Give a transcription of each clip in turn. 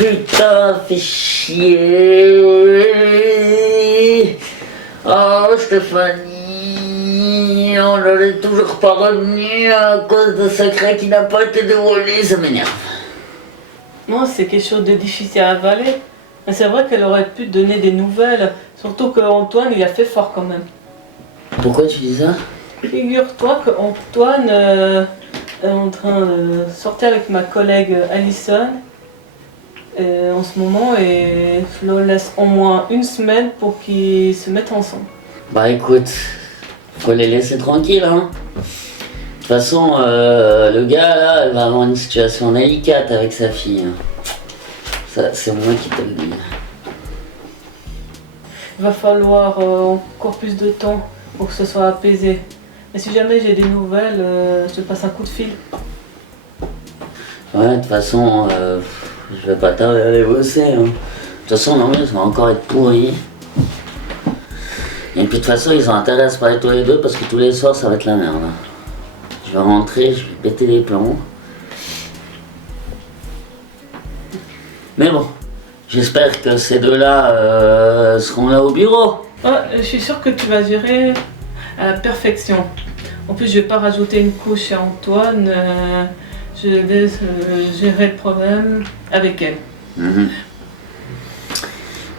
Putain, fais chier. Oh, Stéphanie, on n'en est toujours pas revenu à cause de secret qui n'a pas été dévoilé, ça m'énerve. Non, c'est quelque chose de difficile à avaler. Mais c'est vrai qu'elle aurait pu donner des nouvelles, surtout qu'Antoine, il a fait fort quand même. Pourquoi tu dis ça? Figure-toi qu'Antoine est en train de sortir avec ma collègue Alison en ce moment et je leur laisse au moins une semaine pour qu'ils se mettent ensemble. Bah écoute, faut les laisser tranquilles, hein. De toute façon, le gars là, il va avoir une situation délicate avec sa fille. Hein. Ça, c'est moi qui te le dis. Il va falloir encore plus de temps pour que ce soit apaisé. Mais si jamais j'ai des nouvelles, je te passe un coup de fil. Ouais, de toute façon, je vais pas tarder à aller bosser. Hein. De toute façon, l'ambiance va encore être pourrie. Et puis de toute façon, ils ont intérêt à se parler tous les deux parce que tous les soirs, ça va être la merde. Hein. Je vais rentrer, je vais péter les plombs. Mais bon, j'espère que ces deux-là seront là au bureau. Ah, je suis sûre que tu vas gérer à la perfection. En plus, je vais pas rajouter une couche à Antoine. Je laisse gérer le problème avec elle. Mmh.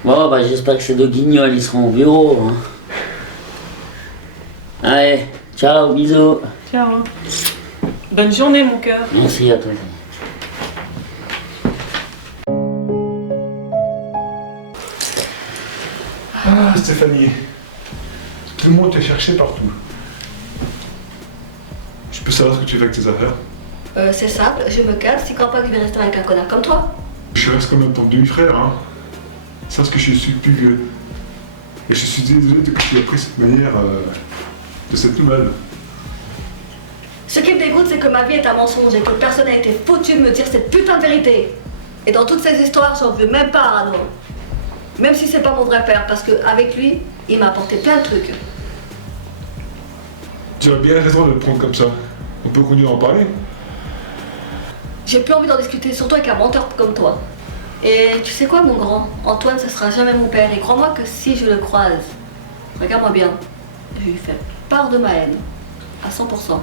Bon, bah j'espère que ces deux guignols, ils seront au bureau. Hein. Allez, ciao, bisous. Ciao. Bonne journée, mon cœur. Merci à toi. Ah, Stéphanie, tout le monde t'a cherché partout. Je peux savoir ce que tu fais avec tes affaires? C'est simple, je me casse, tu crois pas que je vais rester avec un connard comme toi? Je reste comme un ton demi-frère, hein. C'est parce que je suis plus vieux. Et je suis désolé que tu aies pris cette manière de cette nouvelle. Ce qui me dégoûte, c'est que ma vie est un mensonge et que personne n'a été foutu de me dire cette putain de vérité. Et dans toutes ces histoires, j'en veux même pas à Arnaud. Même si c'est pas mon vrai père, parce qu'avec lui, il m'a apporté plein de trucs. Tu as bien raison de le prendre comme ça. On peut continuer à en parler. J'ai plus envie d'en discuter, surtout avec un menteur comme toi. Et tu sais quoi, mon grand? Antoine, ce sera jamais mon père. Et crois-moi que si je le croise, regarde-moi bien, je lui fais part de ma haine. À 100%.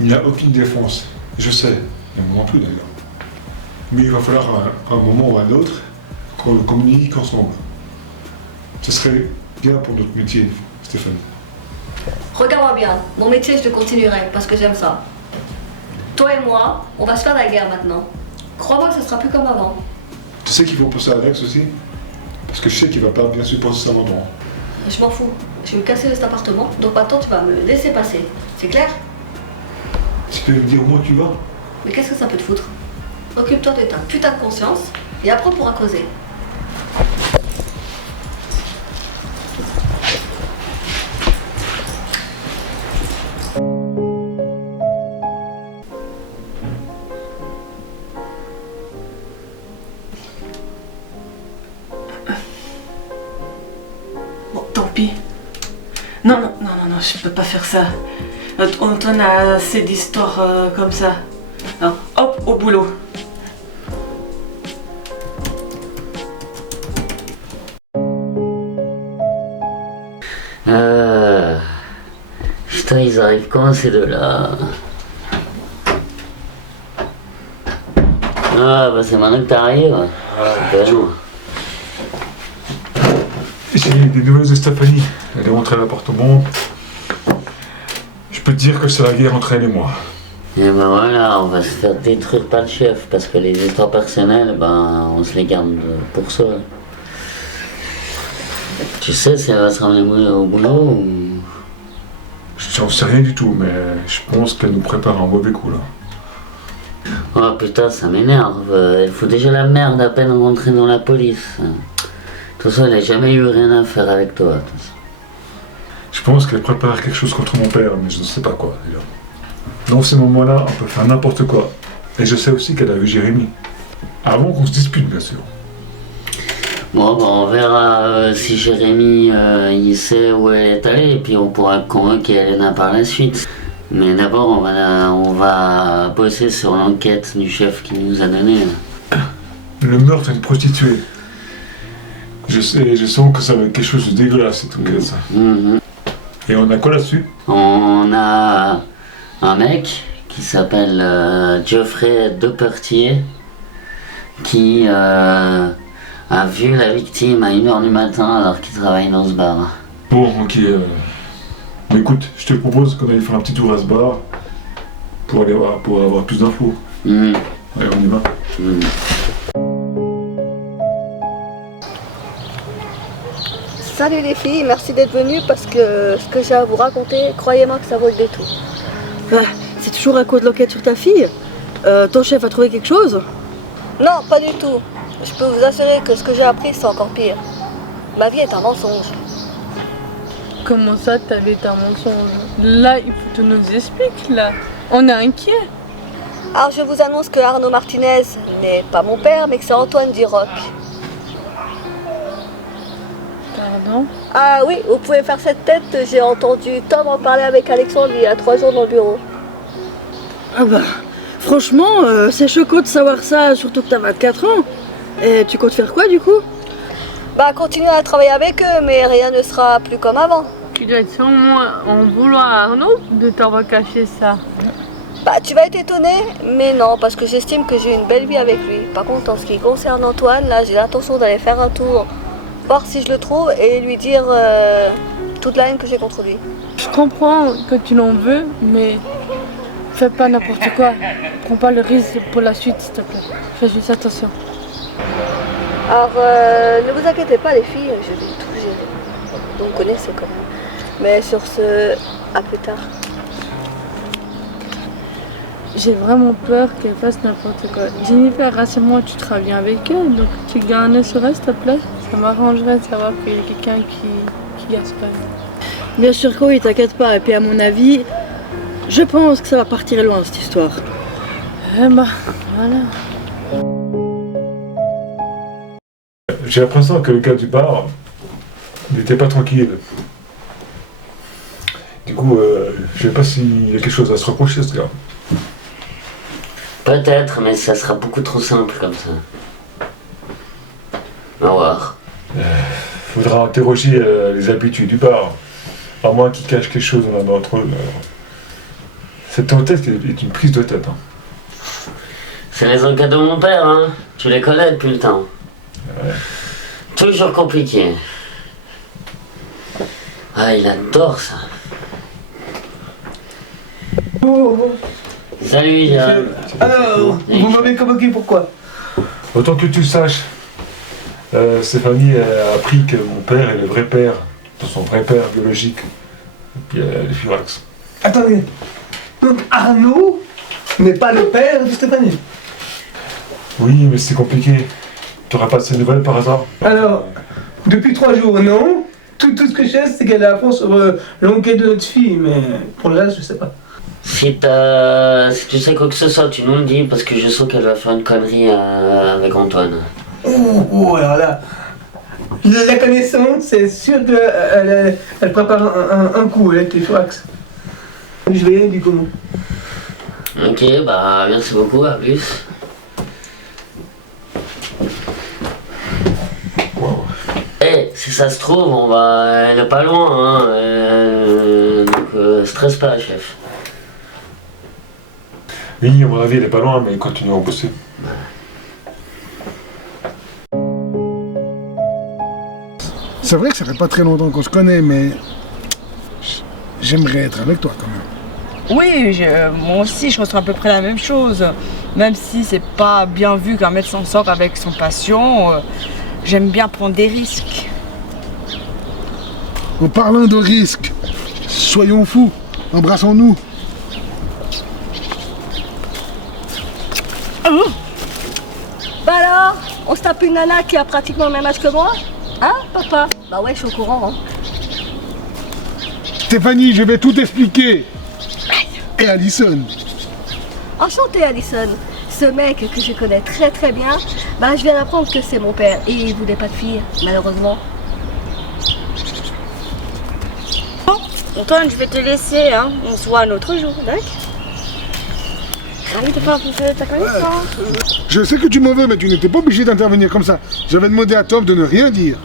Il n'y a aucune défense. Je sais. Et moi non plus d'ailleurs. Mais il va falloir à un moment ou à un autre qu'on communique ensemble. Ce serait bien pour notre métier, Stéphanie. Regarde-moi bien, mon métier, je le continuerai parce que j'aime ça. Toi et moi, on va se faire la guerre maintenant. Crois-moi que ce sera plus comme avant. Tu sais qu'il faut penser à Alex aussi? Parce que je sais qu'il va pas bien supporter ça longtemps. Je m'en fous. Je vais me casser de cet appartement, donc maintenant tu vas me laisser passer. C'est clair? Tu peux me dire au moins où tu vas? Mais qu'est-ce que ça peut te foutre? Occupe-toi de ta putain de conscience et après on pourra causer. Bon, tant pis. Non, je peux pas faire ça. Antoine a assez d'histoires comme ça. Alors, hop, au boulot. Putain, ils arrivent quand ces deux-là? Ah, bah c'est maintenant que t'arrives. Joe. J'ai des nouvelles de Stéphanie. Elle est rentrée à l'appartement. Je peux te dire que c'est la guerre entre elle et moi. Et ben voilà, on va se faire détruire par le chef parce que les histoires personnelles, ben on se les garde pour soi. Tu sais si elle va se ramener au boulot ou... J'en sais rien du tout, mais je pense qu'elle nous prépare un mauvais coup là. Oh putain, ça m'énerve. Elle fout déjà la merde à peine rentrer dans la police. De toute façon, elle n'a jamais eu rien à faire avec toi. Je pense qu'elle prépare quelque chose contre mon père, mais je ne sais pas quoi déjà. Dans ces moments-là, on peut faire n'importe quoi. Et je sais aussi qu'elle a vu Jérémy. Avant qu'on se dispute, bien sûr. Bon, bah, on verra si Jérémy il sait où elle est allée et puis on pourra convoquer Elena par la suite. Mais d'abord, on va bosser sur l'enquête du chef qui nous a donné. le meurtre d'une prostituée. Je sens que ça va être quelque chose de dégueulasse, et tout ça. Et on a quoi là-dessus? On a un mec qui s'appelle Geoffrey Depertier qui a vu la victime à 1h du matin alors qu'il travaille dans ce bar. Bon, ok. Mais écoute, je te propose qu'on aille faire un petit tour à ce bar pour avoir plus d'infos. Allez, on y va. Salut les filles, merci d'être venues parce que ce que j'ai à vous raconter, croyez-moi que ça vaut le détour. C'est toujours un coup de loquette sur ta fille. Ton chef a trouvé quelque chose? Non, pas du tout. Je peux vous assurer que ce que j'ai appris, c'est encore pire. Ma vie est un mensonge. Comment ça, ta vie est un mensonge? Là, il faut que tu nous expliques, là. On est inquiet. Alors je vous annonce que Arnaud Martinez n'est pas mon père, mais que c'est Antoine Duroc. Pardon? Ah oui, vous pouvez faire cette tête, j'ai entendu Tom en parler avec Alexandre il y a 3 jours dans le bureau. Ah bah, franchement, c'est choquant de savoir ça, surtout que t'as 24 ans. Et tu comptes faire quoi du coup? Bah continuer à travailler avec eux, mais rien ne sera plus comme avant. Tu dois être sûrement en vouloir à Arnaud de t'avoir caché ça. Bah tu vas être étonné, mais non, parce que j'estime que j'ai une belle vie avec lui. Par contre, en ce qui concerne Antoine, là j'ai l'intention d'aller faire un tour, voir si je le trouve et lui dire toute la haine que j'ai contre lui. Je comprends que tu l'en veux, mais fais pas n'importe quoi. Prends pas le risque pour la suite, s'il te plaît. Fais juste attention. Alors, ne vous inquiétez pas les filles, je vais tout gérer. Vous me connaissez quand même. Mais sur ce, à plus tard. J'ai vraiment peur qu'elle fasse n'importe quoi. Jennifer, rassure-moi, tu travailles bien avec elle, donc tu gardes un œil sur elle, s'il te plaît. Ça m'arrangerait de savoir qu'il y a quelqu'un qui gaspille. Bien sûr que oui, t'inquiète pas. Et puis à mon avis, je pense que ça va partir loin cette histoire. Eh bah, voilà. J'ai l'impression que le gars du bar n'était pas tranquille. Du coup, je sais pas s'il y a quelque chose à se reprocher, ce gars. Peut-être, mais ça sera beaucoup trop simple comme ça. Au revoir. Faudra interroger les habitués du bar. À moins qu'ils cachent quelque chose entre eux. Cette tête est une prise de tête. Hein. C'est les enquêtes de mon père, hein. Tu les connais depuis le temps. Ouais. Toujours compliqué. Ah, il adore ça. Salut, Yann. Alors, vous m'avez convoqué pourquoi? Autant que tu saches, Stéphanie a appris que mon père est le vrai père, son vrai père biologique, les Furax. Attendez, donc Arnaud n'est pas le père de Stéphanie? Oui, mais c'est compliqué. Tu n'auras pas de ces nouvelles par hasard? Alors, depuis 3 jours, non. Tout ce que je sais, c'est qu'elle est à fond sur l'enquête de notre fille, mais pour le reste, je sais pas. Si tu sais quoi que ce soit, tu nous le dis, parce que je sens qu'elle va faire une connerie avec Antoine. Oh, alors là, la connaissance, c'est sûr qu'elle prépare un coup, elle était Furax. Je vais y aller du coup. Ok, bah merci beaucoup, à plus. Eh, si ça se trouve, elle est pas loin, hein. Donc stresse pas, chef. Oui, à mon avis, elle est pas loin, mais continue à bosser. C'est vrai que ça fait pas très longtemps qu'on se connaît, mais j'aimerais être avec toi quand même. Oui, moi aussi je ressens à peu près la même chose. Même si c'est pas bien vu qu'un médecin sorte avec son patient, j'aime bien prendre des risques. En parlant de risques, soyons fous, embrassons-nous. Bah alors, on se tape une nana qui a pratiquement le même âge que moi? Hein, papa? Bah ouais, je suis au courant, hein. Stéphanie, je vais tout expliquer. Et Alison. Enchantée, Alison. Ce mec que je connais très très bien, bah je viens d'apprendre que c'est mon père. Et il voulait pas de fille, malheureusement. Bon, Antoine, je vais te laisser, hein. On se voit un autre jour, d'accord? Oui, t'as pas fait ta connaissance. Je sais que tu m'en veux, mais tu n'étais pas obligé d'intervenir comme ça. J'avais demandé à Tom de ne rien dire.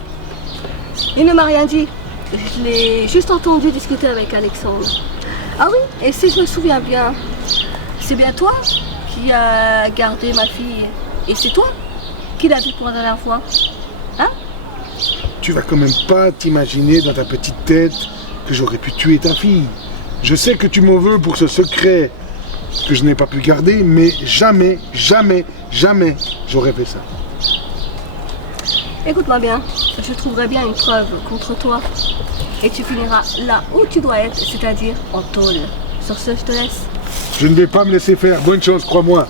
Il ne m'a rien dit. Je l'ai juste entendu discuter avec Alexandre. Ah oui, et si je me souviens bien, c'est bien toi qui as gardé ma fille. Et c'est toi qui l'as vue pour la dernière fois. Hein? Tu vas quand même pas t'imaginer dans ta petite tête que j'aurais pu tuer ta fille. Je sais que tu m'en veux pour ce secret que je n'ai pas pu garder, mais jamais, jamais, jamais j'aurais fait ça. Écoute-moi bien, je trouverai bien une preuve contre toi. Et tu finiras là où tu dois être, c'est-à-dire en tôle. Sur ce, je te laisse. Je ne vais pas me laisser faire. Bonne chance, crois-moi.